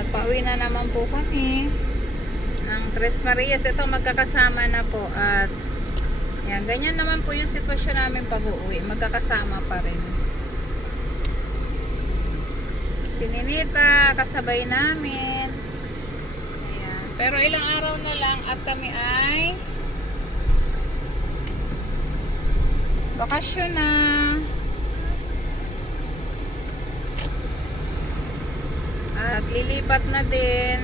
At pauwi na naman po kami ng Tres Marias. Ito magkakasama na po at yan, ganyan naman po yung sitwasyon namin pag uuwi. Magkakasama pa rin. Si Ninita, kasabay namin. Ayan. Pero ilang araw na lang at kami ay bakasyon na. At lilipat na din.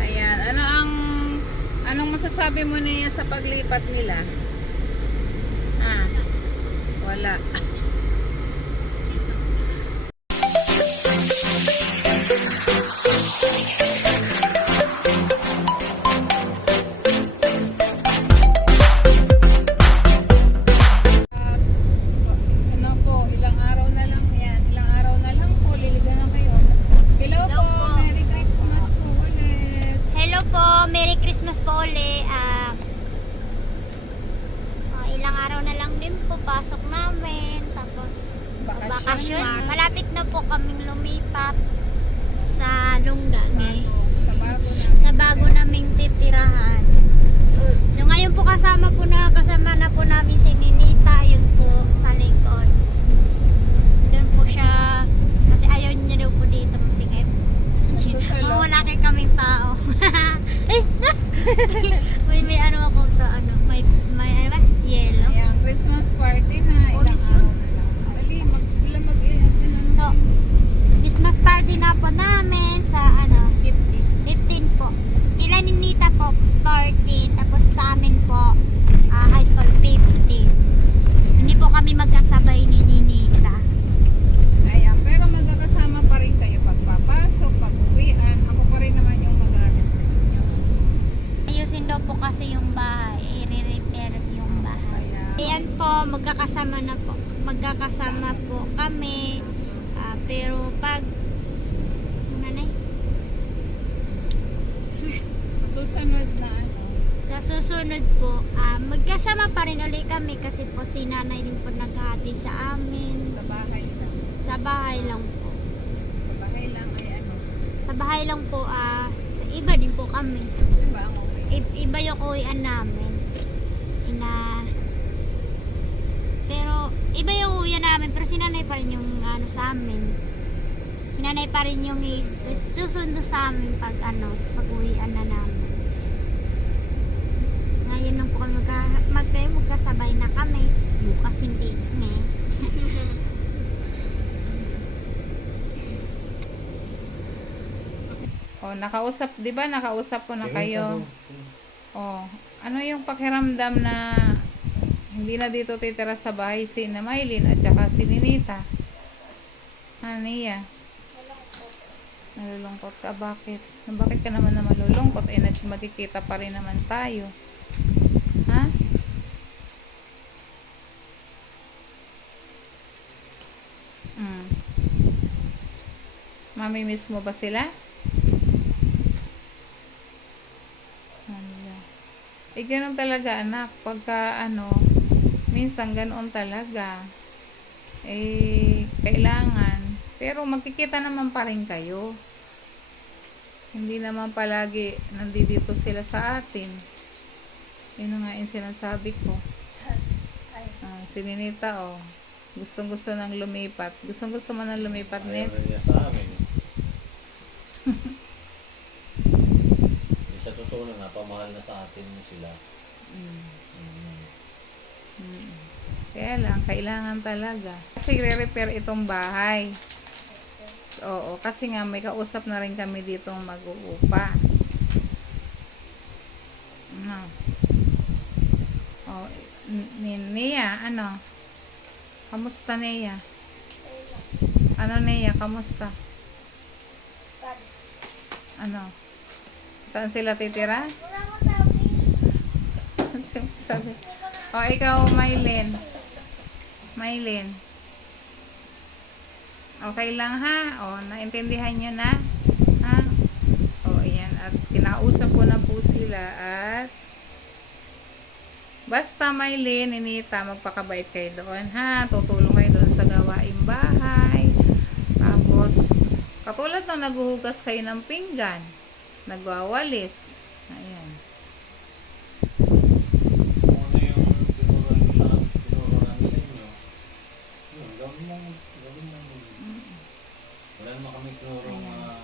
Ayan. Ano ang anong masasabi mo niya sa paglipat nila? Ah. Wala. Christmas po uli. Ah, ah, ilang araw na lang din po pasok namin. Tapos Bakasyon bakasyon. na. Malapit na po kaming lumipat sa Lungga. Bago, sa bago na. Sa bago naming titirahan. So ngayon po kasama po na kasama na po namin si Ninita, yun po sa likod. Doon po siya kasi ayaw niya daw po dito masikip. Nagsusalo. Oo, wala kay kaming tao. eh, may may ano ako sa ano, may may ano ba? Yellow. Ayan, Christmas party na. Ilang Orange araw na lang. Dali, mag, ilang mag, ano, So, Christmas party na po namin sa ano, 50. 15 po. Ilan ni Nita po? 14. Tapos sa amin po, ah, high school 50. Hindi po kami magkasabay ni Ninita. Ayan, pero magkakasama pa rin kayo pagpapasok, pag-uwian. Ako pa rin naman yung mag-aaral sa inyo. Ayusin daw po kasi yung bahay. I-repair yung bahay. Kaya, Ayan po, magkakasama na po. Magkakasama po kami. Ah, pero pag ano na eh, sa susunod na ano, sa susunod po, ah, magkasama pa rin ulit kami kasi po si nanay din po naghahatid sa amin. sa bahay lang. Sa bahay lang po. Sa bahay lang ay ano, Sa bahay lang po, ah, sa iba din po kami. diba ang okay? Iba yung kuwian namin. Ina... Iba yung kuya namin, pero sinanay pa rin yung ano sa amin. Sinanay pa rin yung is- susundo sa amin pag ano, pag uwian na namin. Ngayon lang po kami magka, mag, magkasabay na kami. Bukas hindi. Nga. Oh, nakausap, 'di ba? Nakausap ko na kayo. Oh, ano yung pakiramdam na hindi na dito titira sa bahay si na Maylin at saka si Ninita? Aniya? Nalulungkot ka? Bakit? Bakit ka naman na malulungkot? Eh, magkikita pa rin naman tayo. Ha? Mm. Mamimiss mo ba sila? Hala. Eh, ganun talaga, anak. Pagka, ano, minsan ganoon talaga. Eh, kailangan. Pero magkikita naman pa rin kayo. Hindi naman palagi nandito sila sa atin. Yun nga yung sinasabi ko. Ah, si Ninita, oh. Gustong gusto nang lumipat. Gustong gusto mo nang lumipat, Net? Ayaw na niya sa amin. Yung sa totoo na napamahal na sa atin sila. Mm. Mm. Kaya lang, kailangan talaga. Kasi re-repair itong bahay. Oo, kasi nga may kausap na rin kami dito mag-uupa. Ano? Oh, Nia, ano? Kamusta Nia? Ano Nia, kamusta? Ano? Saan sila titira? Ano sabi? O, ikaw, Maylin. Maylin. Okay lang ha? O, naintindihan nyo na? Ha? O, ayan. At kinausap ko na po sila at basta Maylin, Ninita, magpakabait kayo doon ha? Tutulong kayo doon sa gawaing bahay. Tapos, Katulad nung naghuhugas kayo ng pinggan, nagwawalis. Ayan. Kung ano yung tinuro nyo sa tinuro namin sa inyo, yun, gawin mo, gawin mo. Wala tinuro mga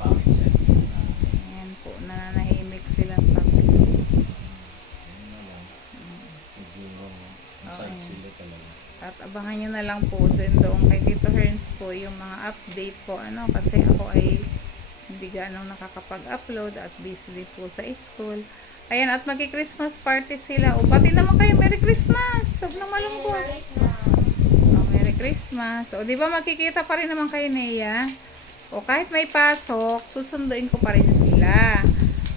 pangit na Ayan po, nananahimik silang tatlo. yun na lang. Medyo masad Okay. sila talaga. At abangan nyo na lang po doon doon kay Tito Herns po yung mga update po. Ano, kasi ako ay hindi ganong nakakapag-upload at busy din po sa school. Ayan, at magi-Christmas party sila. O, pati naman kayo, Merry Christmas! Huwag na malungkot. O, Merry Christmas. O, di ba makikita pa rin naman kayo, Nea? O, kahit may pasok, susunduin ko pa rin sila.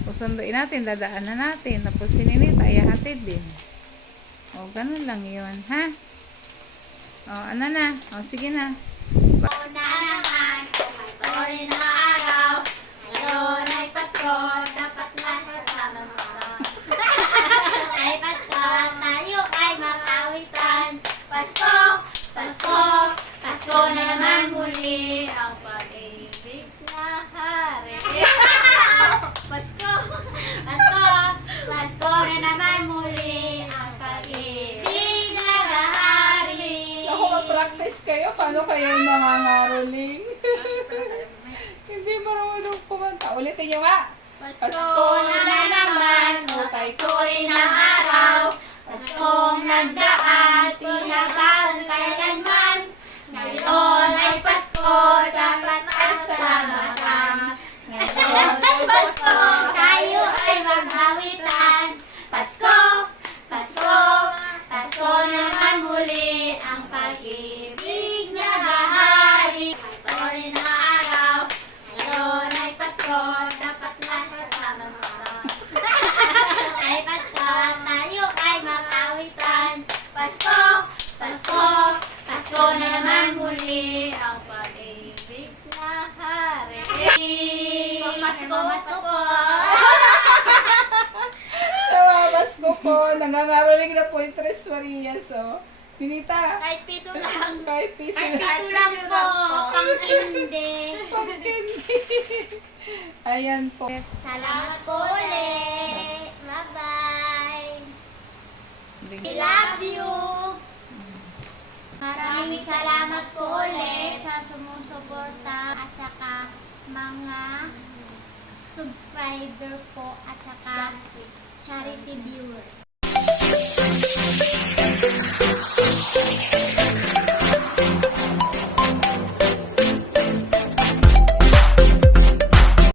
Susunduin natin, dadaanan natin. Tapos si Ninita, ayahatid din. O, ganun lang yun, ha? O, ano na? O, sige na. na naman, tuloy na araw. Ngayon ay Pasko, dapat na sa tamang araw. ay Pasko, tayo ay makawitan. Pasko, Pasko, Pasko na naman muli ang pag-ibig na hari. Pasko, Pasko, Pasko na naman muli ang pag-ibig na hari. Ako, mag-practice kayo. Paano kayo nangangaroling? Hindi marunong kumanta. Ulitin nyo nga. Pasko na naman, ukay ko'y ng araw. Paskong nagdaan, tinagawang kailanman. Ngayon ay Pasko, dapat ang salamatan. Ngayon ay Pasko, tayo ay maghawitan. Pasko, Pasko, Pasko naman muli ang pag-ibig na bahari. Ko'y na araw, ngayon ay Pasko, dapat lang sa tamang araw. ay Pasko, tayo ay makawitan. Pasko, Pasko, Pasko na naman muli ang pag-ibig na hari. Pasko po. Nawabas ko po. Nangangaroling na po yung Tres Marias. So, Ninita. Kahit piso lang. Kahit piso Kahit na. piso lang po, pang hindi. Pagtindi. Ayan po. Salamat po ulit. Bye-bye. I love you. Maraming salamat po ulit sa sumusuporta at saka mga subscriber po at saka charity viewers.